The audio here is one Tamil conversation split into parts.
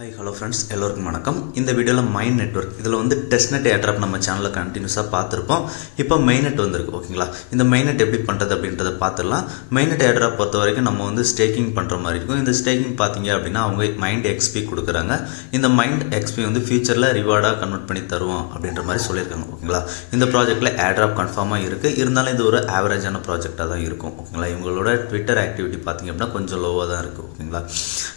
ஹாய் ஹலோ ஃப்ரெண்ட்ஸ், எல்லோருக்கும் வணக்கம். இந்த வீடியோவில் மைன் நெட்வொர்க் இதில் வந்து டெஸ்ட்நெட் ஏர்ட்ராப் நம்ம சேனலில் கண்டினியூஸாக பார்த்துருப்போம். இப்போ மெயின்நெட் வந்திருக்கு. ஓகேங்களா, இந்த மெயின்நெட் எப்படி பண்ணுறது அப்படின்றத பார்த்துடலாம். மெயின்நெட் ஏர்ட்ராப் பொறுத்த வரைக்கும் நம்ம வந்து ஸ்டேக்கிங் பண்ணுற மாதிரி இருக்கும். இந்த ஸ்டேக்கிங் பார்த்தீங்க அப்படின்னா அவங்க மைண்ட் எக்ஸ்பி கொடுக்குறாங்க. இந்த மைண்ட் எக்ஸ்பி வந்து ஃபியூச்சரில் ரிவார்டாக கன்வெர்ட் பண்ணி தருவோம் அப்படின்ற மாதிரி சொல்லியிருக்காங்க. ஓகேங்களா, இந்த ப்ராஜெக்ட்டில் ஏர்ட்ராப் கன்ஃபார்மாக இருக்குது. இருந்தாலும் இது ஒரு ஆவரேஜான ப்ராஜெக்டாக தான் இருக்கும். ஓகேங்களா, இவங்களோட ட்விட்டர் ஆக்டிவிட்டி பார்த்தீங்க அப்படின்னா கொஞ்சம் லோவாக தான் இருக்குது. ஓகேங்களா,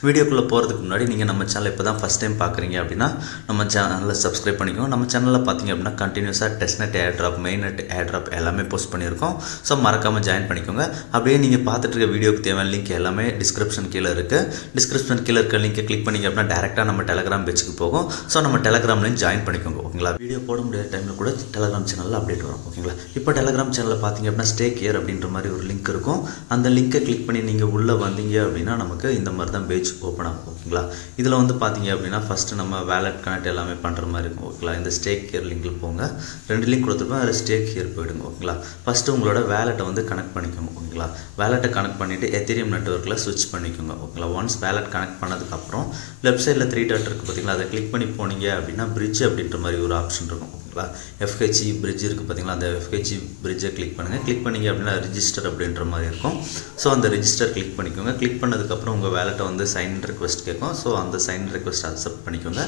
வீடியோக்குள்ளே போகிறதுக்கு முன்னாடி நீங்கள் நம்ம சேனல் இப்போ தான் ஃபஸ்ட் டைம் பார்க்குறீங்க அப்படின்னா நம்ம சேனலில் சப்ஸ்கிரைப் பண்ணிக்கோங்க. நம்ம சேனலில் பார்த்தீங்க அப்படின்னா கண்டினியூஸாக டெஸ்ட்நெட் ஏர்ட்ராப், மெயின்நெட் ஏர்ட்ராப் எல்லாமே போஸ்ட் பண்ணியிருக்கோம். ஸோ மறக்காமல் ஜாயின் பண்ணிக்கோங்க. அப்படியே நீங்கள் பார்த்துட்டு இருக்க வீடியோக்கு தேவையான லிங்க் எல்லாமே டிஸ்கிரிப்ஷன் கீழே இருக்குது. டிஸ்கிரிப்ஷன் கீழே இருக்க லிங்கை கிளிக் பண்ணிங்க அப்படின்னா டேரெக்டாக நம்ம டெலகிராம் பேஜுக்கு போகும். ஸோ நம்ம டெலகிராம்லையும் ஜாயின் பண்ணிக்கோங்க. ஓகேங்களா, வீடியோ போட முடியாத டைமில் கூட டெலகிராம் சேனலில் அப்டேட் வரும். ஓகேங்களா, இப்போ டெலகிராம் சேனலில் பார்த்தீங்க அப்படின்னா ஸ்டேக் ஹியர் அப்படின்ற மாதிரி ஒரு லிங்க் இருக்கும். அந்த லிங்கை கிளிக் பண்ணி நீங்கள் உள்ளே வந்தீங்க அப்படின்னா நமக்கு இந்த மாதிரி தான் பேஜ் ஓப்பன் ஆகும். ஓகேங்களா, இதில் வந்து பார்த்தீங்க அப்படின்னா ஃபஸ்ட்டு நம்ம வேலட் கனெக்ட் எல்லாமே பண்ணுற மாதிரி இருக்கும். ஓகேங்களா, இந்த ஸ்டேக் ஹியர் லிங்கில் போங்க. 2 லிங்க் கொடுத்துருப்போம், அதில் ஸ்டேக் ஹியர் போயிடுங்க. ஓகேங்களா, ஃபஸ்ட்டு உங்களோட வேலெட்டை வந்து கனெக்ட் பண்ணிக்கோங்க. ஓகேங்களா, வேலெட்டை கனெக்ட் பண்ணிவிட்டு எத்தீரியம் நெட்வொர்க்கில் ஸ்விட்ச் பண்ணிக்கோங்க. ஓகேங்களா, ஒன்ஸ் வேலெட் கனெக்ட் பண்ணதுக்கப்புறம் லெஃப்ட் சைடில் 3 டாட் இருக்குது பார்த்தீங்களா, அதை கிளிக் பண்ணி போனீங்க அப்படின்னா பிரிட்ஜ் அப்படின்ற மாதிரி ஒரு ஆப்ஷன் இருக்கும். ஓகேங்களா, FHE பிரிட்ஜ் இருக்குது பார்த்தீங்களா, அந்த FHE பிரிட்ஜை கிளிக் பண்ணுங்கள். கிளிக் பண்ணிங்க அப்படின்னா ரிஜிஸ்டர் அப்படின்ற மாதிரி இருக்கும். ஸோ அந்த ரிஜிஸ்டர் கிளிக் பண்ணிக்கோங்க. கிளிக் பண்ணதுக்கப்புறம் உங்கள் வேலெட்டை வந்து சைன் ரெக்வஸ்ட் கேட்கும். ஸோ அந்த சைன் ரெக்வஸ்ட் அக்செப்ட் பண்ணிக்கோங்க.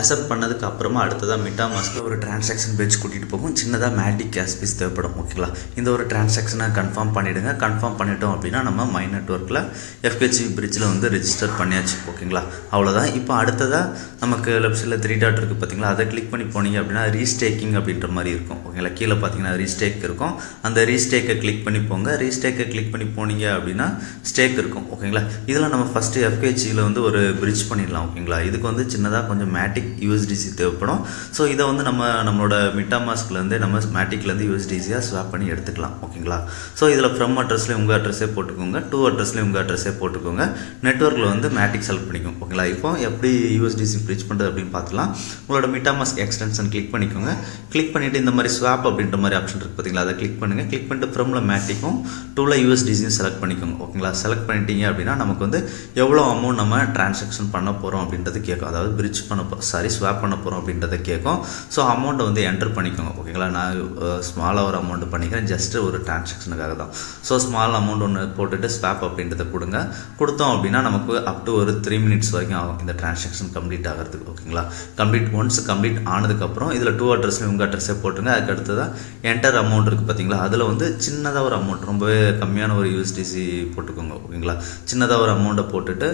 அக்செப்ட் பண்ணதுக்கு அப்புறமா அடுத்ததாக MetaMaskல ஒரு டிரான்சாக்ஷன் பேஜ் கூட்டிகிட்டு போகும். சின்னதாக மேட்டிக் கேஷ் பீஸ் தேவைப்படும். ஓகேங்களா, இந்த ஒரு டிரான்சாக்ஷனை கன்ஃபார்ம் பண்ணிவிடுங்க. கன்ஃபார்ம் பண்ணிட்டோம் அப்படின்னா நம்ம மைன் நெட்வொர்க்கில் FHE பிரிட்ஜில் வந்து ரெஜிஸ்டர் பண்ணியாச்சு. ஓகேங்களா, அவ்வளோதான். இப்போ அடுத்ததாக நமக்கு லெஃப்ட் சைடில் 3 டாட் இருக்குது பார்த்தீங்களா, அதை கிளிக் பண்ணி போனீங்க அப்படின்னா ரீஸ்டேக்கிங் அப்படின்ற மாதிரி இருக்கும். ஓகேங்களா, கீழே பார்த்தீங்கன்னா ரீஸ்டேக் இருக்கும். அந்த ரீஸ்டேக்கை கிளிக் பண்ணி போங்க. ரீஸ்டேக்கை கிளிக் பண்ணி போனீங்க அப்படின்னா ஸ்டேக் இருக்கும். ஓகேங்களா, இதில் நம்ம ஃபஸ்ட்டு FHEயில் வந்து ஒரு பிரிட்ஜ் பண்ணிடலாம். ஓகேங்களா, இதுக்கு வந்து சின்னதாக கொஞ்சம் மேட்டிக் USDC தேவைப்படும். ஸோ இதை வந்து நம்மளோட MetaMaskலேருந்து நம்ம மேட்டிக்லேருந்து USDCயாக ஸ்வாப் பண்ணி எடுத்துக்கலாம். ஓகேங்களா, ஸோ இதில் ஃப்ரம் அட்ரஸ்லேயும் உங்கள் அட்ரஸே போட்டுக்கோங்க, டூ அட்ரஸ்லேயும் உங்கள் அட்ரஸே போட்டுக்கோங்க. நெட்வொர்க்கில் வந்து மேட்டிக் செலக்ட் பண்ணிக்கோங்க. ஓகேங்களா, இப்போ எப்படி USDC பிரிட்ஜ் பண்ணுறது அப்படின்னு பார்த்துலாம். உங்களோட MetaMask எக்ஸ்டென்ஷன் கிளிக் பண்ணிக்கோங்க. கிளிக் பண்ணிவிட்டு இந்த மாதிரி ஸ்வாப் அப்படின்ற மாதிரி ஆப்ஷன் இருக்குது பார்த்தீங்களா, அதை கிளிக் பண்ணுங்கள். கிளிக் பண்ணிட்டு ஃப்ரம்ல மேட்டிக்கும் டூவில் USDCயும் செலக்ட் பண்ணிக்கோங்க. ஓகேங்களா, செலக்ட் பண்ணிட்டீங்க அப்படின்னா நமக்கு வந்து எவ்வளோ அமௌண்ட் நம்ம டிரான்சாக்ஷன் பண்ண போகிறோம் அப்படின்றது கேட்கும். அதாவது பிரிட்ஜ் பண்ண போகிறோம், ஸ்வாப் பண்ண போகிறோம் அப்படின்றத கேட்கும். ஸோ அமௌண்ட்டை வந்து என்டர் பண்ணிக்கோங்க. ஓகேங்களா, நான் ஸ்மாலாக ஒரு அமௌண்ட் பண்ணிக்கிறேன், ஜஸ்ட்டு ஒரு டிரான்சாக்ஷனுக்காக தான். ஸோ ஸ்மால் அமௌண்ட் ஒன்று போட்டுட்டு ஸ்வாப் அப்படின்றத கொடுங்க. கொடுத்தோம் அப்படின்னா நமக்கு அப் டு ஒரு 3 மினிட்ஸ் வரைக்கும் ஆகும் இந்த டிரான்சாக்ஷன் கம்ப்ளீட் ஆகிறதுக்கு. ஓகேங்களா, ஒன்ஸ் கம்ப்ளீட் ஆனதுக்கப்புறம் இதில் டூ அட்ரஸ்லேயும் உங்கள் அட்ரஸே போட்டுங்க. அதுக்கு அடுத்ததாக என்டர் அமௌண்ட் இருக்குது பார்த்தீங்களா, அதில் வந்து சின்னதாக ஒரு அமௌண்ட், ரொம்பவே கம்மியான ஒரு USDC போட்டுக்கோங்க. ஓகேங்களா, சின்னதாக ஒரு அமௌண்ட்டை போட்டுட்டு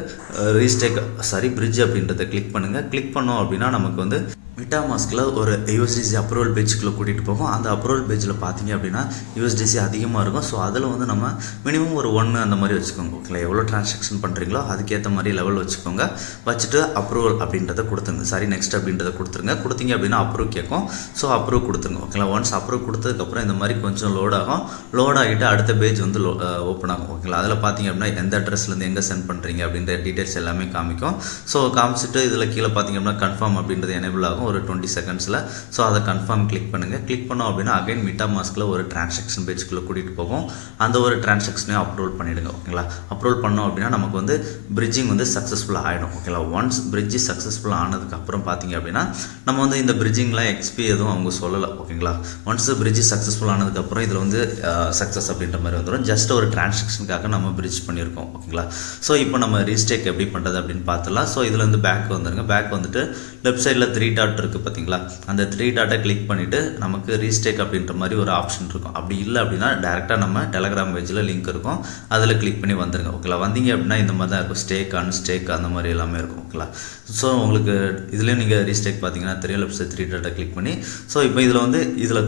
பிரிட்ஜ் அப்படின்றத கிளிக் பண்ணுங்கள். கிளிக் பண்ணோம் அப்படின்னா நமக்கு வந்து MetaMaskல ஒரு USDC அப்ரூவல் பேஜுக்குள்ளே கூட்டிகிட்டு போகும். அந்த அப்ரூவல் பேஜில் பார்த்தீங்க அப்படின்னா USDC அதிகமாக இருக்கும். ஸோ அதில் வந்து நம்ம மினிமம் ஒரு 1 அந்த மாதிரி வச்சுக்கோங்க. ஓகேங்களா, எவ்வளோ டிரான்சாக்ஷன் பண்ணுறீங்களோ அதுக்கேற்ற மாதிரி லெவல் வச்சுக்கோங்க. வச்சுட்டு அப்ரூவல் அப்படின்றத கொடுத்துருங்க. நெக்ஸ்ட் அப்படின்றத கொடுத்துருங்க. கொடுத்தீங்க அப்படின்னா அப்ரூவ் கேட்கும். ஸோ அப்ரூவ் கொடுத்துருங்க. ஓகேங்களா, ஒன்ஸ் அப்ரூவ் கொடுத்ததுக்கப்புறம் இந்த மாதிரி கொஞ்சம் லோட் ஆகும். லோட் ஆகிட்டு அடுத்த பேஜ் வந்து ஓப்பன் ஆகும். ஓகேங்களா, அதில் பார்த்தீங்க அப்படின்னா எந்த அட்ரஸ்லேருந்து எங்கே சென்ட் பண்ணுறீங்க அப்படின்ற டீட்டெயில்ஸ் எல்லாமே காமிக்கும். ஸோ காமிச்சிட்டு இதில் கீழே பார்த்தீங்க அப்படின்னா கன்ஃபார்ம் அப்படின்றது எனேபிள் ஆகும் ஒரு 20 செகண்ட்ஸில். ஸோ அதை கன்ஃபார்ம் கிளிக் பண்ணுங்கள். கிளிக் பண்ணோம் அப்படின்னா அகைன் MetaMaskல ஒரு டிரான்சாக்ஷன் பேஜுக்குள்ளே கூட்டிகிட்டு போகும். அந்த ஒரு டிரான்சாக்ஷனையும் அப்ரூவல் பண்ணிவிடுங்க. ஓகேங்களா, அப்ரூவல் பண்ணோம் அப்படின்னா நமக்கு வந்து பிரிட்ஜிங் வந்து சக்ஸஸ்ஃபுல்லாக ஆகிடும். ஓகேங்களா, ஒன்ஸ் பிரிட்ஜி சக்ஸஸ்ஃபுல்லாக ஆனதுக்கப்புறம் பார்த்தீங்க அப்படின்னா நம்ம வந்து இந்த பிரிட்ஜிங்லாம் XP எதுவும் அவங்க சொல்லலை. ஓகேங்களா, ஒன்ஸ் பிரிட்ஜி சக்ஸஸ்ஃபுல் ஆனதுக்கப்புறம் இதில் வந்து சக்ஸஸ் அப்படின்ற மாதிரி வந்துடும். ஜஸ்ட் ஒரு டிரான்சாக்ஷனுக்காக நம்ம பிரிட்ஜ் பண்ணியிருக்கோம். ஓகேங்களா, ஸோ இப்போ நம்ம ரீஸ்டேக் எப்படி பண்ணுறது அப்படின்னு பார்த்துலாம். ஸோ இதில் வந்து பேக் வந்துடுங்க. பேக் வந்துட்டு லெஃப்ட் சைடில் 3 டாட் இருக்குது பார்த்தீங்களா, அந்த 3 டாட்டை கிளிக் பண்ணிவிட்டு நமக்கு ரீஸ்டேக் அப்படின்ற மாதிரி ஒரு ஆப்ஷன் இருக்கும். அப்படி இல்லை அப்படின்னா டேரெக்டாக நம்ம டெலகிராம் பேஜில் லிங்க் இருக்கும், அதில் கிளிக் பண்ணி வந்துடுங்க. ஓகேங்களா, வந்தீங்க அப்படின்னா இந்த மாதிரி தான் இருக்கும். ஸ்டேக், அன்ஸ்டேக் அந்த மாதிரி எல்லாமே இருக்கும். ஓகேங்களா, ஸோ உங்களுக்கு இதுலேயும் நீங்கள் ரீஸ்டேக் பார்த்தீங்கன்னா தெரியும். லெஃப்ட் சைட் 3 டாட்டை கிளிக் பண்ணி ஸோ இப்போ இதில்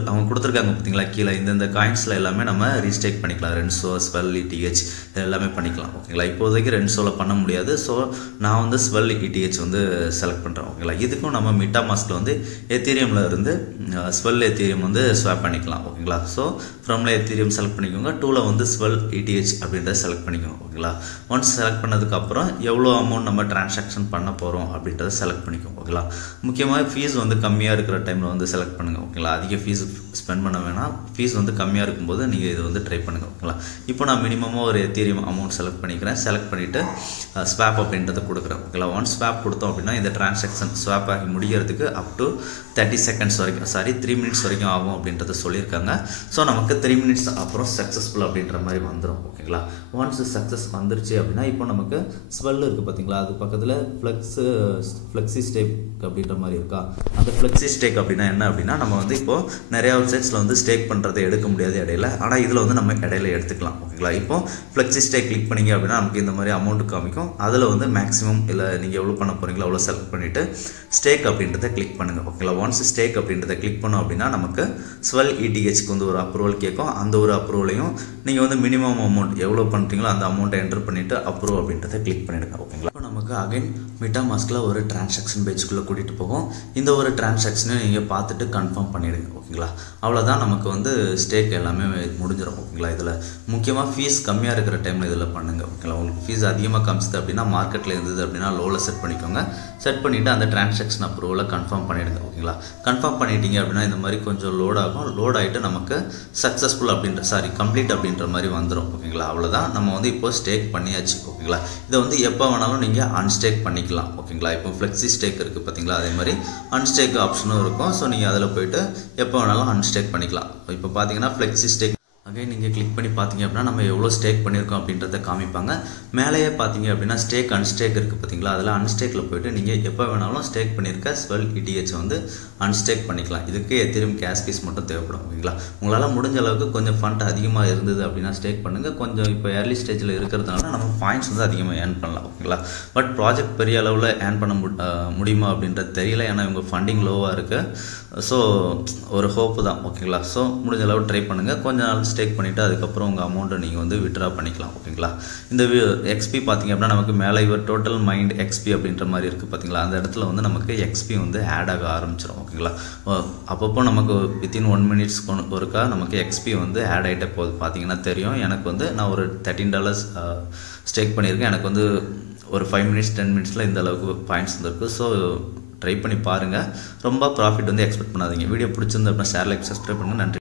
அவங்க கொடுத்துருக்காங்க பார்த்தீங்களா, கீழே இந்த காயின்ஸில் எல்லாமே நம்ம ரீஸ்டேக் பண்ணிக்கலாம். ரென்சோ, ஸ்வெல், ETH எல்லாமே பண்ணிக்கலாம். ஓகேங்களா, இப்போதைக்கு ரென்சோவில் பண்ண முடியாது. ஸோ நான் வந்து ஸ்வெல், ETH வந்து செலக்ட் பண்ணுறேன். ஓகேங்களா, இதுக்கும் நம்ம MetaMask மாஸ்கில் வந்து எத்தீரியமில் இருந்து ஸ்வெல் எத்தீரியம் வந்து ஸ்வாப் பண்ணிக்கலாம் ஓகேங்களா. ஸோ ஃப்ரம்ல எத்தீரியம் செலக்ட் பண்ணிக்கோங்க, டூவில் வந்து ஸ்வெல் ETH அப்படின்றத செலக்ட் பண்ணிக்கோங்க ஓகேங்களா. ஒன்ஸ் செலக்ட் பண்ணதுக்கப்புறம் எவ்வளோ அமௌண்ட் நம்ம டிரான்சாக்ஷன் பண்ண போகிறோம் அப்படின்றத செலக்ட் பண்ணிக்கோங்க ஓகேங்களா. முக்கியமாக ஃபீஸ் வந்து கம்மியாக இருக்கிற டைமில் வந்து செலக்ட் பண்ணுங்கள் ஓகேங்களா. அதிக ஃபீஸ் ஸ்பெண்ட் பண்ண வேணாம், ஃபீஸ் வந்து கம்மியாக இருக்கும்போது நீங்கள் இது வந்து ட்ரை பண்ணுங்கள் ஓகேங்களா. இப்போ நான் மினிமமாக ஒரு எத்தீரியம் அமௌண்ட் செலக்ட் பண்ணிக்கிறேன். செலக்ட் பண்ணிவிட்டு ஸ்வாப் அப்படின்றத கொடுக்குறேன் ஓகேங்களா. ஒன்ஸ் ஸ்வாப் கொடுத்தோம் அப்படின்னா இந்த டிரான்சாக்ஷன் ஸ்வாப் ஆகி முடிகிறதுக்கு அப் டு 30 செகண்ட்ஸ் வரைக்கும் 3 மினிட்ஸ் வரைக்கும் ஆகும் அப்படின்றத சொல்லியிருக்காங்க. ஸோ நமக்கு 3 மினிட்ஸ் அப்புறம் சக்ஸஸ்ஃபுல் அப்படின்ற மாதிரி வந்துடும் ஓகேங்களா. ஒன்ஸ் சக்ஸஸ் வந்துருச்சு அப்படின்னா இப்போ நமக்கு ஸ்வெல் இருக்குது பார்த்தீங்களா, அது பக்கத்தில் ஃப்ளெக்ஸி ஸ்டேக் அப்படின்ற மாதிரி இருக்கா. அந்த ஃப்ளெக்ஸி ஸ்டேக் அப்படின்னா என்ன அப்படின்னா நம்ம வந்து இப்போது நிறையா வெப்சைட்ஸில் வந்து ஸ்டேக் பண்ணுறதை எடுக்க முடியாது இடையில, ஆனால் இதில் வந்து நம்ம இடையில எடுத்துக்கலாம் ஓகேங்களா. இப்போ ஃப்ளெக்ஸி ஸ்டேக் கிளிக் பண்ணிங்க அப்படின்னா நமக்கு இந்த மாதிரி அமௌண்ட் காமிக்கும். அதில் வந்து மேக்ஸிமம் இல்லை நீங்கள் எவ்வளோ பண்ண போகிறீங்களோ அவ்வளோ செலக்ட் பண்ணிவிட்டு ஸ்டேக் அப்படின்றத கிளிக் பண்ணுங்கள் ஓகேங்களா. ஒன்ஸ் ஸ்டேக் அப்படின்றத கிளிக் பண்ணோம் அப்படின்னா நமக்கு ஸ்வெல் ETHக்கு வந்து ஒரு அப்ரூவல் கேட்கும். அந்த ஒரு அப்ரூவலையும் நீங்கள் வந்து மினிமம் அமௌண்ட் எவ்வளோ பண்ணுறீங்களோ அந்த அமௌண்ட்டை என்டர் பண்ணிவிட்டு அப்ரூவ் அப்படின்றத கிளிக் பண்ணிவிடுங்க ஓகேங்களா. இப்போ நமக்கு அகைன் MetaMaskல ஒரு டிரான்சாக்ஷன் பேஜ்க்குள்ளே கூட்டிகிட்டு போகும். இந்த ஒரு டிரான்சாக்ஷனையும் நீங்கள் பார்த்துட்டு கன்ஃபார்ம் பண்ணிவிடுங்க ஓகேங்களா. அவ்வளோதான், நமக்கு வந்து ஸ்டேக் எல்லாமே முடிஞ்சிடும் ஓகேங்களா. இதில் முக்கியமாக ஃபீஸ் கம்மியாக இருக்கிற டைமில் இதில் பண்ணுங்கள் ஓகேங்களா. உங்களுக்கு ஃபீஸ் அதிகமாக காமிச்சுது அப்படின்னா மார்க்கெட்டில் இருந்தது அப்படின்னா லோவில் செட் பண்ணிக்கோங்க. செட் பண்ணிவிட்டு அந்த டிரான்சாக்ஷன் அப்ரூவலை கன்ஃபார்ம் பண்ணிவிடுங்க ஓகேங்களா. கன்ஃபார்ம் பண்ணிட்டீங்க அப்படின்னா இந்த மாதிரி கொஞ்சம் லோட் ஆகும். லோட் ஆகிட்டு நமக்கு சக்ஸஸ்ஃபுல் கம்ப்ளீட் அப்படின்ற மாதிரி வந்துடும் ஓகேங்களா. அவ்வளோதான், நம்ம வந்து இப்போ ஸ்டேக் பண்ணியாச்சு ஓகேங்களா. இதை வந்து எப்போ வேணாலும் நீங்கள் அன்ஸ்டேக் பண்ணிக்கலாம் ஓகேங்களா. இப்போ ஃப்ளெக்ஸி ஸ்டேக் இருக்குது பார்த்தீங்களா, அதே மாதிரி அன்ஸ்டேக் ஆப்ஷனும் இருக்கும். ஸோ நீங்கள் அதில் போய்ட்டு எப்போ வேணாலும் அன்ஸ்டேக் பண்ணிக்கலாம். இப்போ பார்த்தீங்கன்னா ஃப்ளெக்ஸி ஸ்டேக் அகைன் நீங்கள் கிளிக் பண்ணி பார்த்தீங்க அப்படின்னா நம்ம எவ்வளோ ஸ்டேக் பண்ணியிருக்கோம் அப்படின்றத காமிப்பாங்க. மேலேயே பார்த்தீங்க அப்படின்னா ஸ்டேக் அன்ஸ்டேக் இருக்குது பார்த்தீங்களா, அதில் அன்ஸ்டேக்கில் போய்ட்டு நீங்கள் எப்போ வேணாலும் ஸ்டேக் பண்ணியிருக்க ஸ்வெல் ETH வந்து அன்ஸ்டேக் பண்ணிக்கலாம். இதுக்கு எத்தீரியம் கேஷ் ஃபீஸ் மட்டும் தேவைப்படும் ஓகேங்களா. உங்களால் முடிஞ்ச அளவுக்கு கொஞ்சம் ஃபண்ட் அதிகமாக இருந்தது அப்படின்னா ஸ்டேக் பண்ணுங்கள். கொஞ்சம் இப்போ ஏர்லி ஸ்டேஜில் இருக்கிறதுனால நம்ம பாயிண்ட்ஸ் வந்து அதிகமாக ஏர்ன் பண்ணலாம் ஓகேங்களா. பட் ப்ராஜெக்ட் பெரிய அளவில் ஏர்ன் பண்ண முடியுமா அப்படின்றது தெரியல, ஏன்னா இவங்க ஃபண்டிங் லோவாக இருக்குது. ஸோ ஒரு ஹோப்பு தான் ஓகேங்களா. ஸோ முடிஞ்ச அளவு ட்ரை பண்ணுங்கள். கொஞ்ச நாள் ஸ்டேக் பண்ணிவிட்டு அதுக்கப்புறம் உங்கள் அமௌண்ட்டை நீங்கள் வந்து வித்ட்ரா பண்ணிக்கலாம் ஓகேங்களா. இந்த XP பார்த்தீங்க அப்படின்னா நமக்கு மேலே இவர் டோட்டல் மைண்ட் XP அப்படின்ற மாதிரி இருக்குது பார்த்தீங்களா, அந்த இடத்துல வந்து நமக்கு XP வந்து ஆட் ஆக ஆரம்பிச்சிடும் ஓகேங்களா. அப்பப்போ நமக்கு வித்தின் 1 மினிட்ஸ் ஒருக்கா நமக்கு XP வந்து ஆட் ஆகிட்டே போகுது. பார்த்தீங்கன்னா தெரியும், எனக்கு வந்து நான் ஒரு $13 ஸ்டேக் பண்ணியிருக்கேன். எனக்கு வந்து ஒரு 5 மினிட்ஸ் 10 மினிட்ஸில் இந்த அளவுக்கு பாயிண்ட்ஸ் வந்துருக்கு. ஸோ ட்ரை பண்ணி பாருங்கள். ரொம்ப ப்ராஃபிட் வந்து எக்ஸ்பெக்ட் பண்ணாதீங்க. வீடியோ பிடிச்சிருந்து அப்படின்னா ஷேர், லைக், சப்ஸ்கிரைப் பண்ணுங்கள். நன்றி.